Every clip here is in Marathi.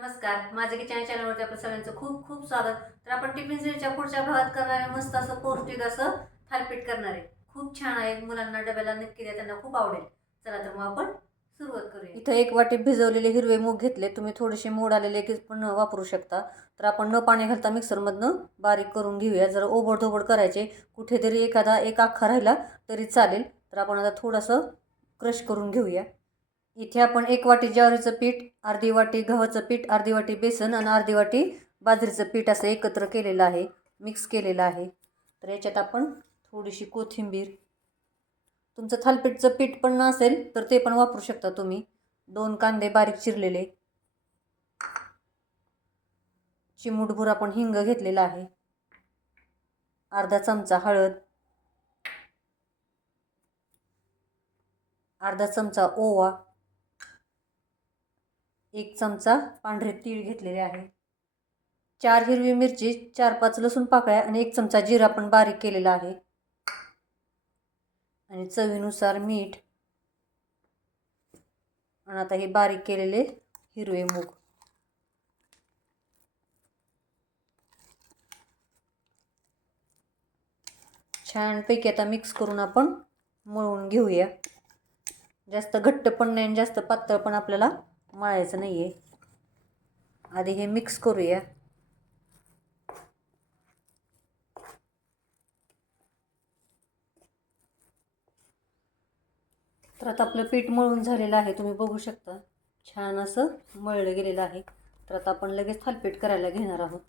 नमस्कार. माझ्या किचन चॅनलवरती आपल्या सगळ्यांचं खूप खूप स्वागत. तर आपण टिफिन सीरीजच्या पुढच्या भागात करणारे मस्त असं पौष्टिक असं थालपीठ करणार आहे. खूप छान आहे. मुलांना डब्याला नक्की द्या त्यांना खूप आवडेल. चला तर मग आपण सुरुवात करूया. इथं एक वाटी भिजवलेले हिरवे मूग घेतले. तुम्ही थोडेसे मोड आलेले की पण वापरू शकता. तर आपण न पाणी घालता मिक्सरमधनं बारीक करून घेऊया. जर ओबडधोबड करायचे. कुठेतरी एखादा एक अख्खा राहिला तरी चालेल. तर आपण आता थोडंसं क्रश करून घेऊया. इथे आपण एक वाटी ज्वारीचं पीठ अर्धी वाटी गव्हाचं पीठ अर्धी वाटी बेसन आणि अर्धी वाटी बाजरीचं पीठ असं एकत्र केलेलं आहे मिक्स केलेलं आहे. तर याच्यात आपण थोडीशी कोथिंबीर तुमचं थालपीठचं पीठ पण नसेल तर ते पण वापरू शकता तुम्ही. दोन कांदे बारीक चिरलेले. चिमूटभर आपण हिंग घेतलेला आहे. अर्धा चमचा हळद. अर्धा चमचा ओवा. एक चमचा पांढरे तीळ घेतलेले आहे. चार हिरवी मिरची चार पाच लसूण पाकळ्या आणि एक चमचा जिरा पण बारीक केलेला आहे. आणि चवीनुसार मीठ आणि आता हे बारीक केलेले हिरवे मूग. छानपैकी आता मिक्स करून आपण मळून घेऊया. जास्त घट्ट पण नाही आणि जास्त पातळ पण आपल्याला मळायचं नाही आहे आधी हे मिक्स करूया. तर आता आपलं पीठ मळून झालेलं आहे तुम्ही बघू शकता. छान असं मळलं गेलेलं आहे. तर आता आपण लगेच थालपीठ करायला घेणार आहोत.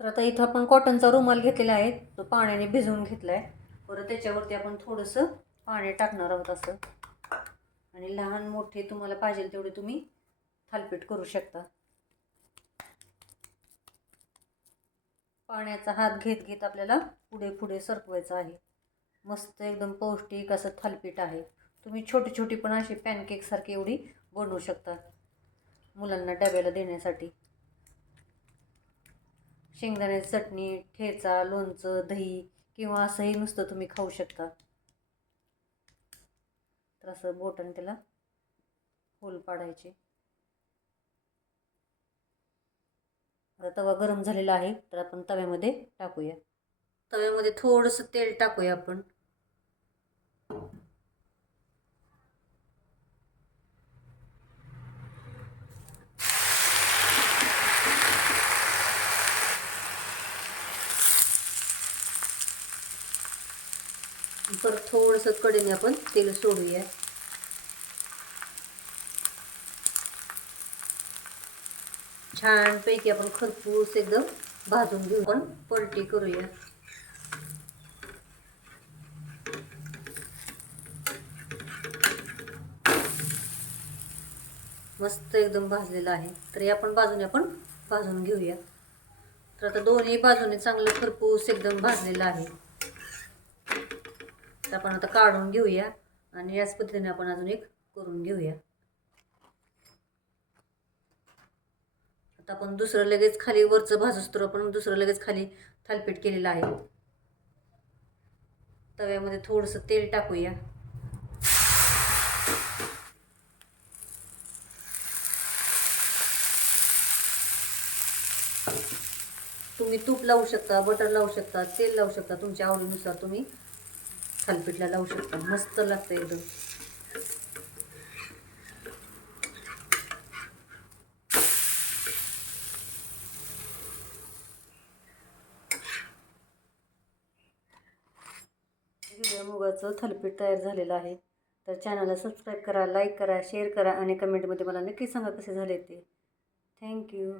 तर आता इथं आपण कॉटनचा रुमाल घेतलेला आहे. तो पाण्याने भिजवून घेतला आहे परत त्याच्यावरती आपण थोडंसं पाणी टाकणार आहोत असं. आणि लहान मोठे तुम्हाला पाहिजे तेवढे तुम्ही थालपीठ करू शकता. पाण्याचा हात घेत घेत आपल्याला पुढे पुढे सरकवायचं आहे. मस्त एकदम पौष्टिक असं थालपीठ आहे. तुम्ही छोटी छोटी पण अशी पॅनकेकसारखी एवढी बनवू शकता मुलांना डब्याला देण्यासाठी. शेंगदाण्याची चटणी ठेचा लोणचं दही किंवा असंही नुसतं तुम्ही खाऊ शकता. तर असं बोटाने त्याला होल पाडायचे. आता तवा गरम झालेला आहे तर आपण तव्यामध्ये टाकूया. तव्यामध्ये थोडंसं तेल टाकूया आपण. परत थोडंसं कडेने आपण तेल सोडूया. छानपैकी आपण खरपूस एकदम भाजून घेऊ पण पलटी करूया. मस्त एकदम भाजलेलं आहे. तर या पण बाजूने आपण भाजून घेऊया. तर आता दोन्ही बाजूने चांगलं खरपूस एकदम भाजलेलं आहे. तर आपण आता काढून घेऊया आणि याच पद्धतीने आपण अजून एक करून घेऊया. आता आपण दुसरं लगेच खाली वरचं भाजूस तर आपण दुसरं लगेच खाली थालपीठ केलेलं आहे. तव्यामध्ये थोडंसं तेल टाकूया. तुम्ही तूप लावू शकता बटर लावू शकता तेल लावू शकता तुमच्या आवडीनुसार तुम्ही थालपीठला लावू शकता. मस्त लागतं एकदम. हिरव्या मुगाचं थालपीठ तयार झालेलं आहे. तर चॅनलला सबस्क्राईब करा लाईक करा शेअर करा आणि कमेंटमध्ये मला नक्की सांगा कसे झाले ते. थँक्यू